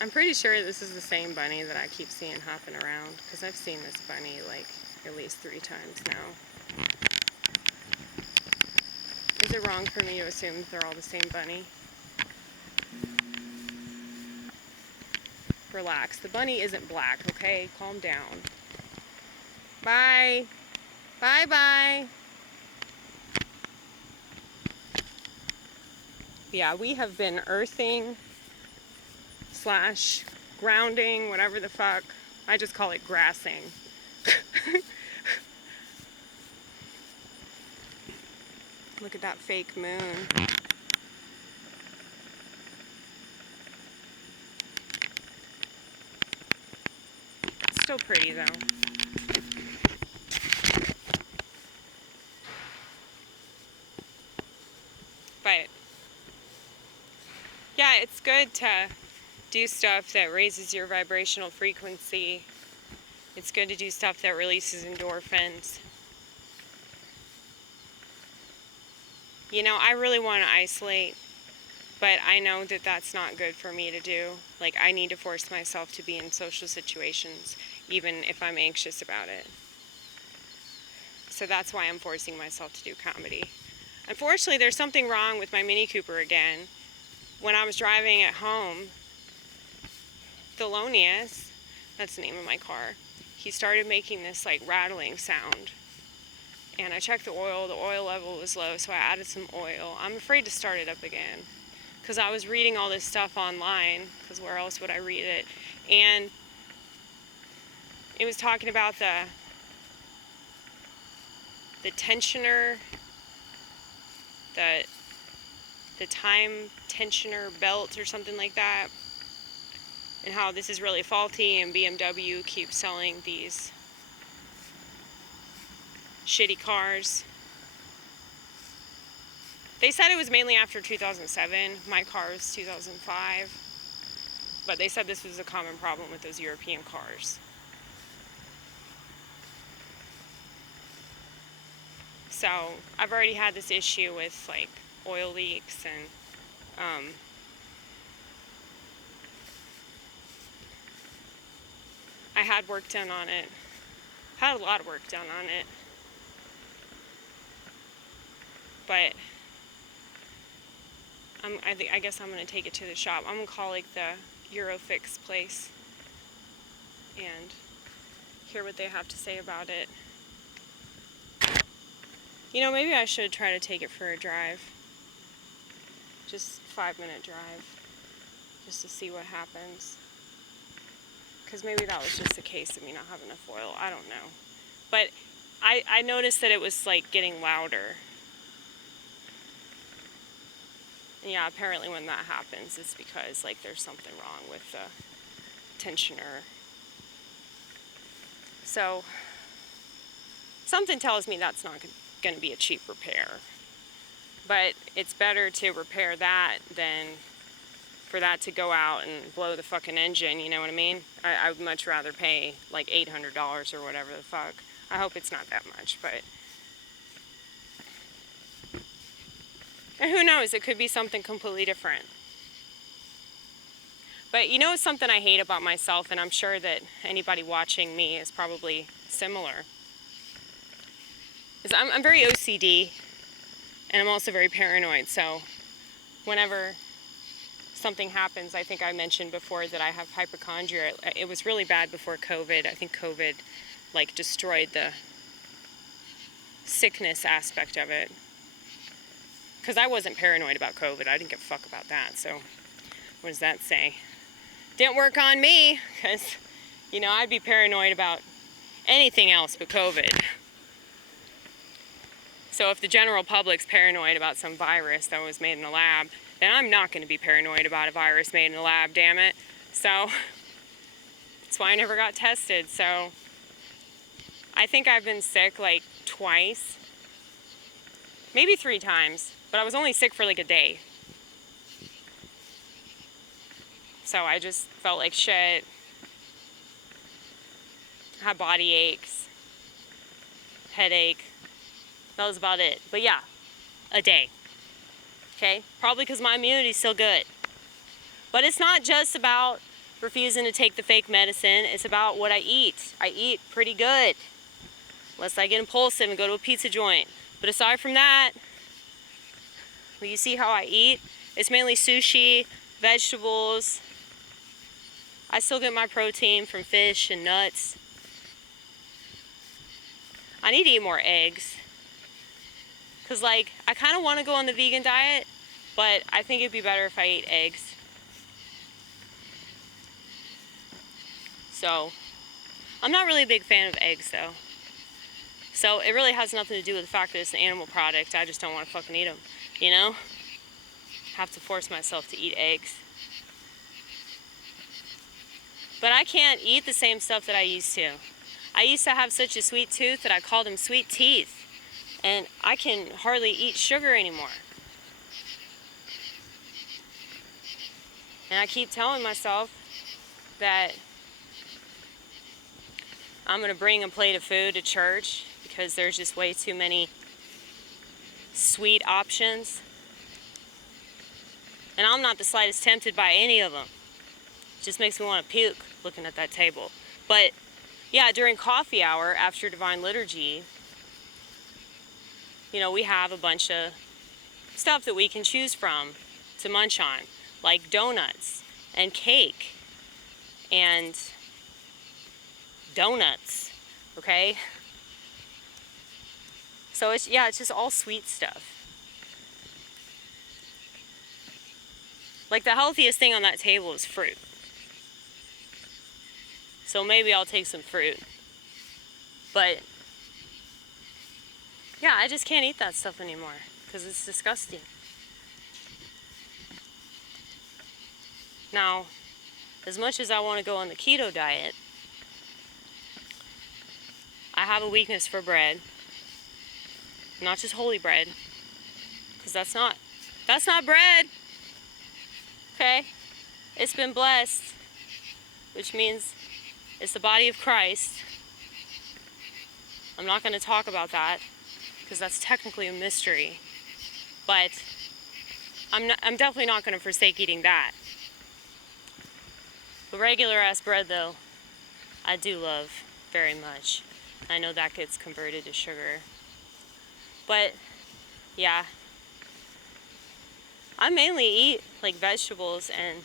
I'm pretty sure this is the same bunny that I keep seeing hopping around, because I've seen this bunny like at least 3 times now. Is it wrong for me to assume that they're all the same bunny? Relax. The bunny isn't black, okay? Calm down. Bye. Bye-bye. Yeah, we have been earthing / grounding, whatever the fuck. I just call it grassing. Look at that fake moon. It's still pretty though. But yeah, it's good to do stuff that raises your vibrational frequency. It's good to do stuff that releases endorphins. You know, I really want to isolate, but I know that that's not good for me to do. Like, I need to force myself to be in social situations, even if I'm anxious about it. So that's why I'm forcing myself to do comedy. Unfortunately, there's something wrong with my Mini Cooper again. When I was driving at home, thelonious, that's the name of my car, he started making this like rattling sound. And I checked the oil level was low, so I added some oil. I'm afraid to start it up again, because I was reading all this stuff online, because where else would I read it? And it was talking about the tensioner, the time tensioner belt or something like that, and how this is really faulty, and BMW keeps selling these shitty cars. They said it was mainly after 2007. My car was 2005. But they said this was a common problem with those European cars. So I've already had this issue with like oil leaks, and I had work done on it. Had a lot of work done on it. But I guess I'm going to take it to the shop. I'm going to call like the Eurofix place and hear what they have to say about it. You know, maybe I should try to take it for a drive. Just 5-minute drive. Just to see what happens. Because maybe that was just a case of me not having enough oil. I don't know. But I noticed that it was like getting louder. And yeah, apparently when that happens, it's because like there's something wrong with the tensioner. So something tells me that's not going to be a cheap repair. But it's better to repair that than for that to go out and blow the fucking engine, you know what I mean? I would much rather pay like $800 or whatever the fuck. I hope it's not that much, but... And who knows, it could be something completely different. But you know something I hate about myself, and I'm sure that anybody watching me is probably similar, is I'm very OCD, and I'm also very paranoid, so whenever something happens, I think I mentioned before that I have hypochondria. It was really bad before COVID. I think COVID like destroyed the sickness aspect of it. Because I wasn't paranoid about COVID. I didn't give a fuck about that. So what does that say? Didn't work on me, because, you know, I'd be paranoid about anything else but COVID. So if the general public's paranoid about some virus that was made in a lab, then I'm not going to be paranoid about a virus made in a lab, damn it. So that's why I never got tested. So I think I've been sick like twice, maybe 3 times, but I was only sick for like a day. So I just felt like shit, had body aches, headache. That was about it. But yeah, a day. Okay? Probably because my immunity's still good. But it's not just about refusing to take the fake medicine. It's about what I eat. I eat pretty good. Unless I get impulsive and go to a pizza joint. But aside from that, you see how I eat? It's mainly sushi, vegetables. I still get my protein from fish and nuts. I need to eat more eggs. Because, like, I kind of want to go on the vegan diet, but I think it'd be better if I ate eggs. So, I'm not really a big fan of eggs, though. So, it really has nothing to do with the fact that it's an animal product. I just don't want to fucking eat them, you know? Have to force myself to eat eggs. But I can't eat the same stuff that I used to. I used to have such a sweet tooth that I called them sweet teeth. And I can hardly eat sugar anymore. And I keep telling myself that I'm going to bring a plate of food to church because there's just way too many sweet options. And I'm not the slightest tempted by any of them. It just makes me want to puke looking at that table. But yeah, during coffee hour after Divine Liturgy, you know, we have a bunch of stuff that we can choose from to munch on, like donuts and cake and donuts, okay? So it's just all sweet stuff. Like the healthiest thing on that table is fruit. So maybe I'll take some fruit. But yeah, I just can't eat that stuff anymore because it's disgusting. Now, as much as I want to go on the keto diet, I have a weakness for bread. Not just holy bread, because that's not bread. Okay? It's been blessed, which means it's the body of Christ. I'm not going to talk about that because that's technically a mystery. But I'm definitely not going to forsake eating that. The regular ass bread though, I do love very much. I know that gets converted to sugar. But yeah, I mainly eat like vegetables and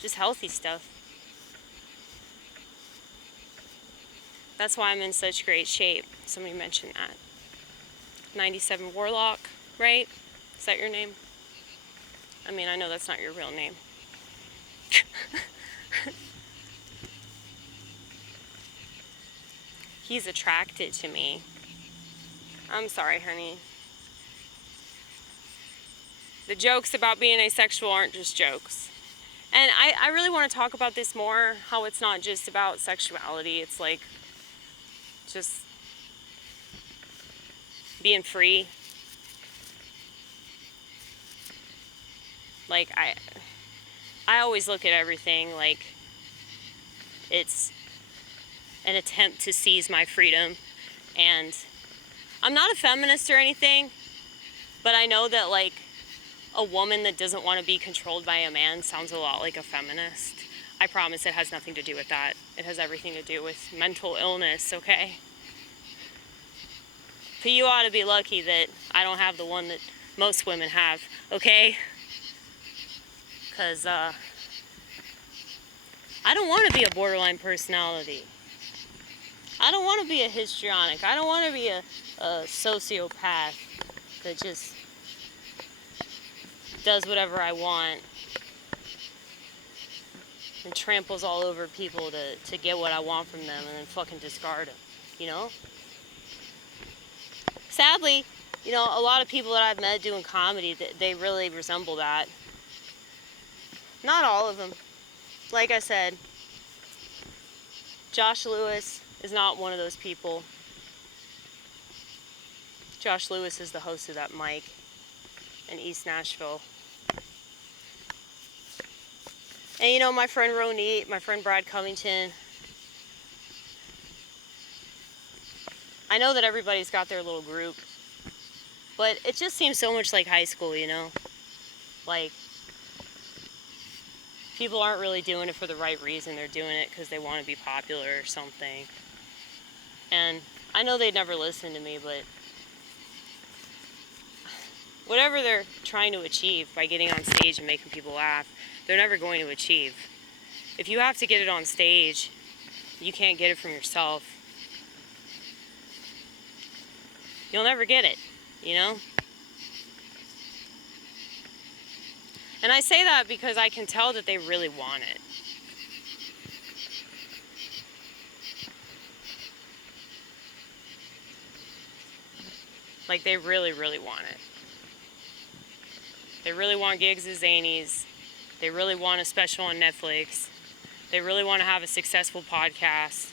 just healthy stuff. That's why I'm in such great shape. Somebody mentioned that. 97 Warlock, right? Is that your name? I mean, I know that's not your real name. He's attracted to me. I'm sorry, honey. The jokes about being asexual aren't just jokes. And I really want to talk about this more, how it's not just about sexuality. It's like just being free. Like, I always look at everything like it's an attempt to seize my freedom. And I'm not a feminist or anything, but I know that like a woman that doesn't want to be controlled by a man sounds a lot like a feminist. I promise it has nothing to do with that. It has everything to do with mental illness, okay? But you ought to be lucky that I don't have the one that most women have, okay? Because I don't want to be a borderline personality. I don't want to be a histrionic. I don't want to be a sociopath that just does whatever I want and tramples all over people to get what I want from them and then fucking discard them, you know? Sadly, you know, a lot of people that I've met doing comedy, they really resemble that. Not all of them. Like I said, Josh Lewis is not one of those people. Josh Lewis is the host of that mic in East Nashville. And you know, my friend Ronit, my friend Brad Covington, I know that everybody's got their little group, but it just seems so much like high school, you know? Like, people aren't really doing it for the right reason. They're doing it because they want to be popular or something. And I know they'd never listen to me, but whatever they're trying to achieve by getting on stage and making people laugh, they're never going to achieve. If you have to get it on stage, you can't get it from yourself. You'll never get it, you know? And I say that because I can tell that they really want it. Like, they really, really want it. They really want gigs as zanies. They really want a special on Netflix. They really want to have a successful podcast.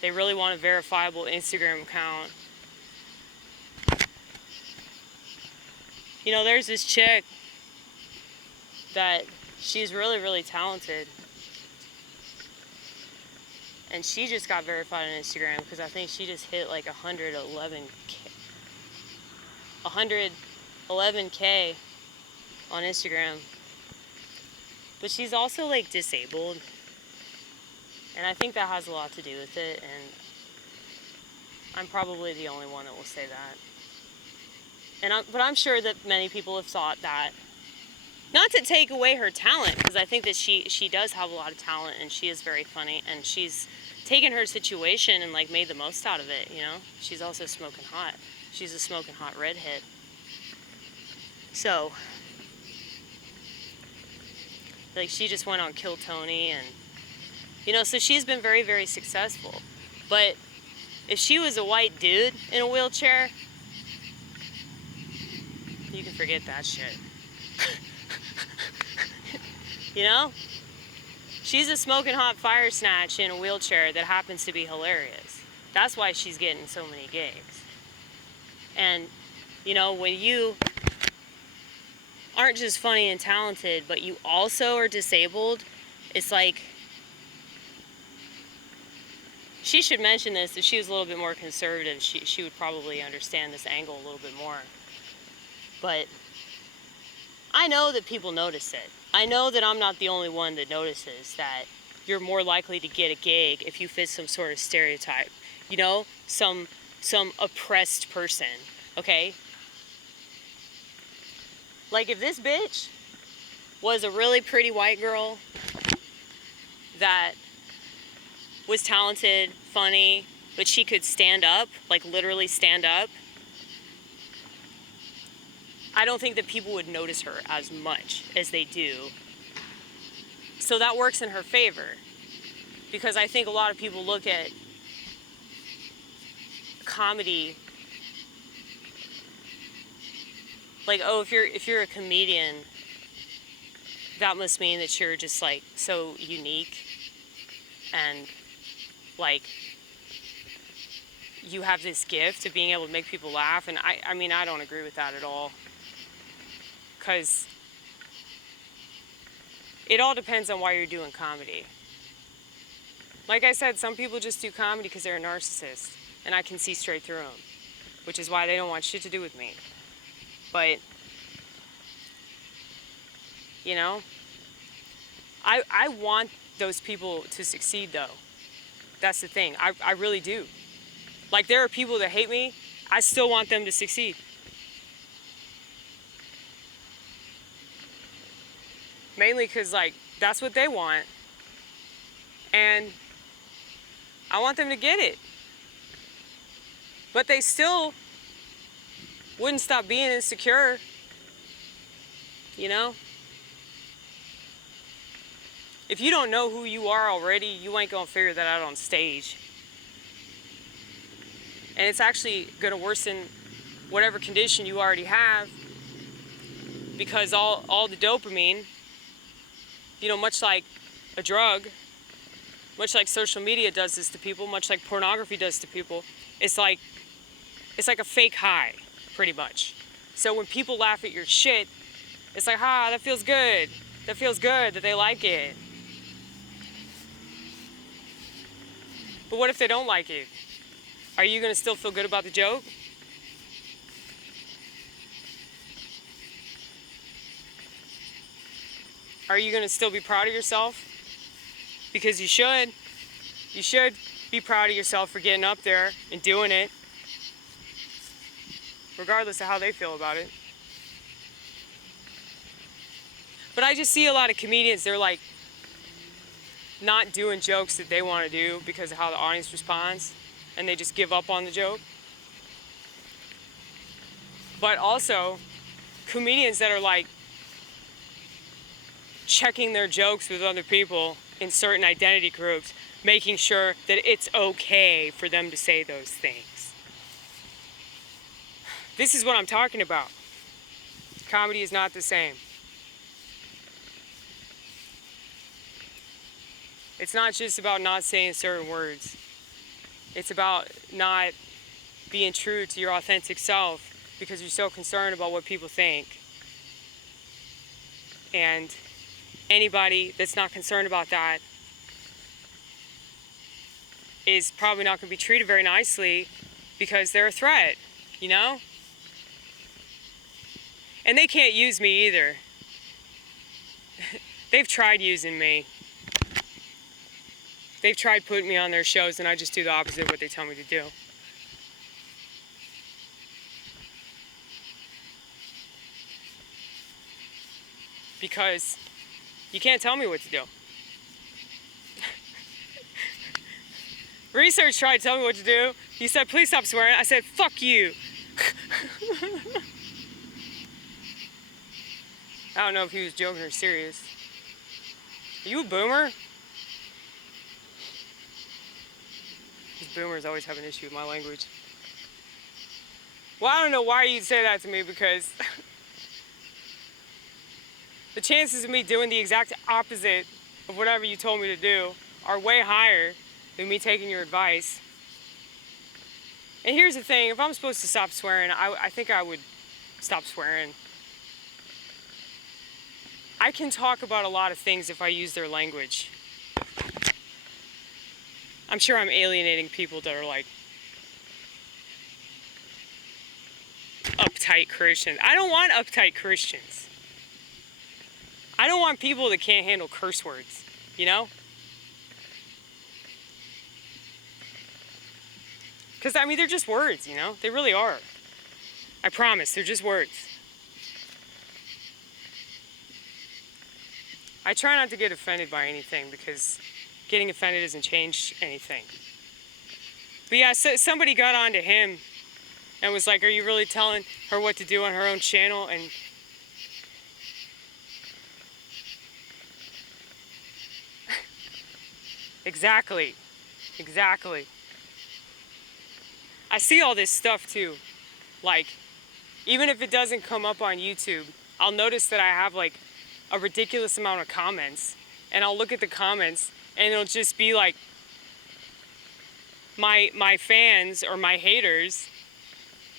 They really want a verifiable Instagram account. You know, there's this chick that she's really, really talented. And she just got verified on Instagram because I think she just hit like 111K on Instagram. But she's also like disabled. And I think that has a lot to do with it. And I'm probably the only one that will say that. But I'm sure that many people have thought that. Not to take away her talent, because I think that she does have a lot of talent and she is very funny, and she's taken her situation and like made the most out of it, you know? She's also smoking hot. She's a smoking hot redhead. So, like, she just went on Kill Tony, and, you know, so she's been very, very successful. But if she was a white dude in a wheelchair, you can forget that shit. You know? She's a smoking hot fire snatch in a wheelchair that happens to be hilarious. That's why she's getting so many gigs. And, you know, when you aren't just funny and talented, but you also are disabled, it's like, she should mention this. If she was a little bit more conservative, she would probably understand this angle a little bit more. But I know that people notice it. I know that I'm not the only one that notices that you're more likely to get a gig if you fit some sort of stereotype. You know, some oppressed person, okay? Like, if this bitch was a really pretty white girl that was talented, funny, but she could stand up, like literally stand up, I don't think that people would notice her as much as they do. So that works in her favor. Because I think a lot of people look at comedy like, oh, if you're a comedian, that must mean that you're just like so unique and like you have this gift of being able to make people laugh. And I mean, I don't agree with that at all. Because it all depends on why you're doing comedy. Like I said, some people just do comedy because they're a narcissist, and I can see straight through them, which is why they don't want shit to do with me. But, you know, I want those people to succeed, though. That's the thing. I really do. Like, there are people that hate me. I still want them to succeed. Mainly because, like, that's what they want. And I want them to get it. But they still wouldn't stop being insecure. You know? If you don't know who you are already, you ain't gonna figure that out on stage. And it's actually gonna worsen whatever condition you already have, because all the dopamine, you know, much like a drug, much like social media does this to people, much like pornography does to people, it's like a fake high, pretty much. So when people laugh at your shit, it's like, that feels good. That feels good that they like it. But what if they don't like it? Are you gonna still feel good about the joke? Are you going to still be proud of yourself? Because you should. You should be proud of yourself for getting up there and doing it, regardless of how they feel about it. But I just see a lot of comedians, they're like not doing jokes that they want to do because of how the audience responds, and they just give up on the joke. But also, comedians that are like checking their jokes with other people in certain identity groups, making sure that it's okay for them to say those things. This is what I'm talking about. Comedy is not the same. It's not just about not saying certain words. It's about not being true to your authentic self because you're so concerned about what people think. And anybody that's not concerned about that is probably not going to be treated very nicely because they're a threat, you know? And they can't use me either. They've tried using me. They've tried putting me on their shows, and I just do the opposite of what they tell me to do. Because you can't tell me what to do. Research tried to tell me what to do. He said, please stop swearing. I said, fuck you. I don't know if he was joking or serious. Are you a boomer? These boomers always have an issue with my language. Well, I don't know why you'd say that to me, because the chances of me doing the exact opposite of whatever you told me to do are way higher than me taking your advice. And here's the thing, if I'm supposed to stop swearing, I think I would stop swearing. I can talk about a lot of things if I use their language. I'm sure I'm alienating people that are like uptight Christians. I don't want uptight Christians. I don't want people that can't handle curse words, you know? Because, I mean, they're just words, you know? They really are. I promise, they're just words. I try not to get offended by anything because getting offended doesn't change anything. But yeah, so somebody got on to him and was like, are you really telling her what to do on her own channel? And Exactly. I see all this stuff too. Like, even if it doesn't come up on YouTube, I'll notice that I have like a ridiculous amount of comments, and I'll look at the comments and it'll just be like my fans or my haters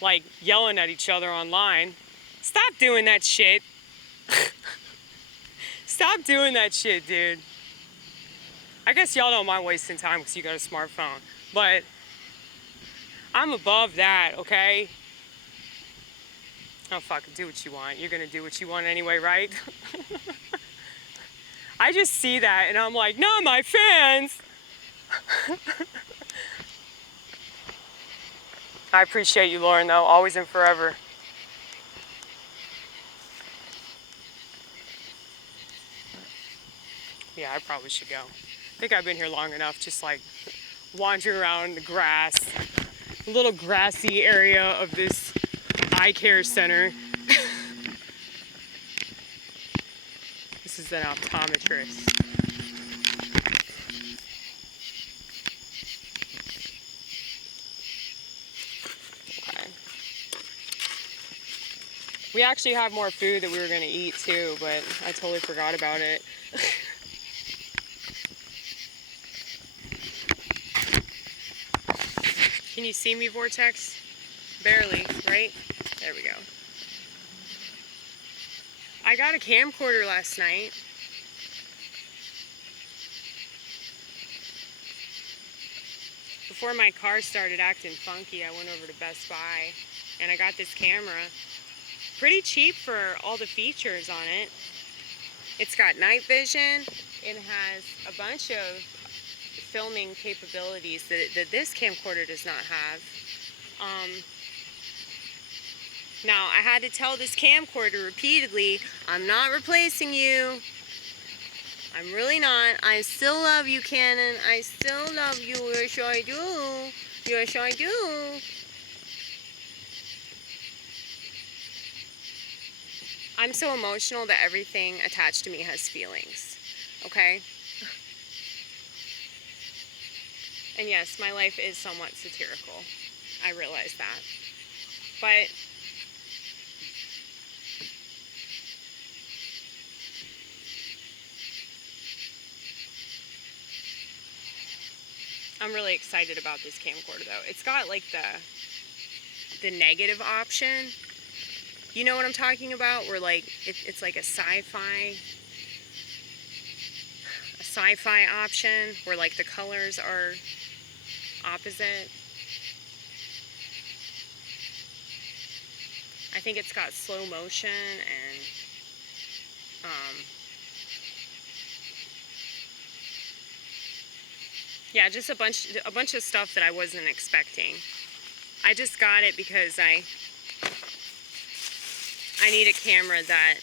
like yelling at each other online. Stop doing that shit. Stop doing that shit, dude. I guess y'all don't mind wasting time because you got a smartphone, but I'm above that, okay? Oh, fuck, do what you want. You're gonna do what you want anyway, right? I just see that and I'm like, not my fans! I appreciate you, Lauren, though, always and forever. Yeah, I probably should go. I think I've been here long enough, just like wandering around the grass, a little grassy area of this eye care center. This is an optometrist. Okay. We actually have more food that we were going to eat too, but I totally forgot about it. Can you see me, Vortex? Barely, right? There we go. I got a camcorder last night. Before my car started acting funky, I went over to Best Buy and I got this camera. Pretty cheap for all the features on it. It's got night vision. It has a bunch of filming capabilities that this camcorder does not have. Now, I had to tell this camcorder repeatedly, I'm not replacing you. I'm really not. I still love you, Canon. I still love you. Yes, I do. Yes, I do. I'm so emotional that everything attached to me has feelings. Okay? And yes, my life is somewhat satirical. I realize that. But I'm really excited about this camcorder though. It's got like the negative option. You know what I'm talking about? Where like it's like a sci-fi option where like the colors are opposite. I think it's got slow motion and yeah, just a bunch of stuff that I wasn't expecting. I just got it because I need a camera that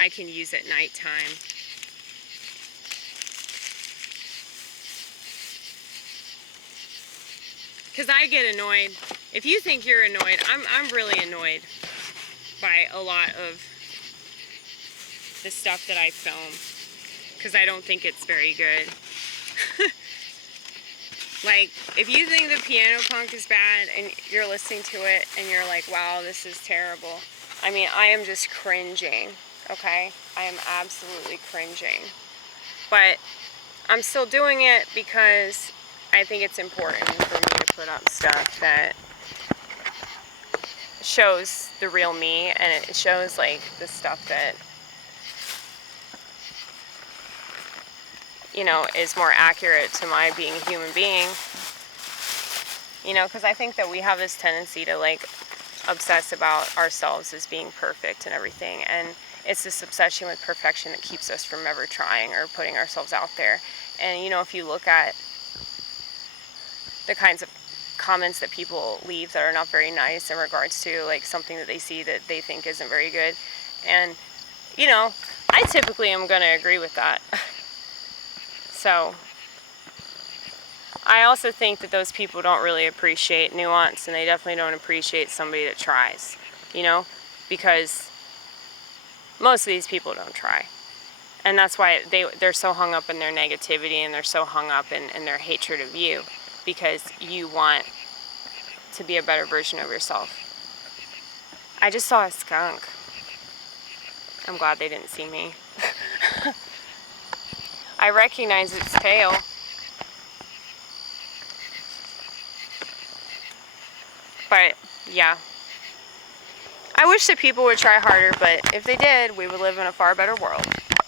I can use at nighttime. Because I get annoyed. If you think you're annoyed, I'm really annoyed by a lot of the stuff that I film. Because I don't think it's very good. Like, if you think the piano punk is bad and you're listening to it and you're like, wow, this is terrible. I mean, I am just cringing, okay? I am absolutely cringing. But I'm still doing it because I think it's important for me to put up stuff that shows the real me, and it shows like the stuff that, you know, is more accurate to my being a human being. You know, because I think that we have this tendency to like obsess about ourselves as being perfect and everything, and it's this obsession with perfection that keeps us from ever trying or putting ourselves out there. And you know, if you look at the kinds of comments that people leave that are not very nice in regards to like something that they see that they think isn't very good, and you know, I typically am going to agree with that. So I also think that those people don't really appreciate nuance, and they definitely don't appreciate somebody that tries, you know, because most of these people don't try. And that's why they're so hung up in their negativity, and they're so hung up in their hatred of you, because you want to be a better version of yourself. I just saw a skunk. I'm glad they didn't see me. I recognize its tail. But, yeah. I wish that people would try harder, but if they did, we would live in a far better world.